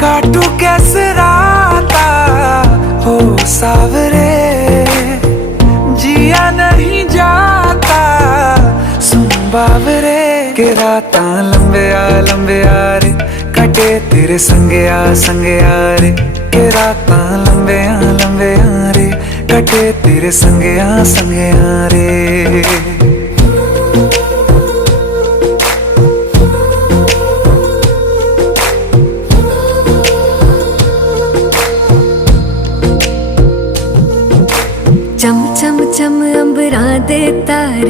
काटू कैसे राता हो सावरे, जिया नहीं जाता सुन बावरे। के राता लंबे आ रे, कटे तेरे संगे आ रे। के राता लंबे आ रे, कटे तेरे संगे आ रे। चम चम चम अंबरा दे तारे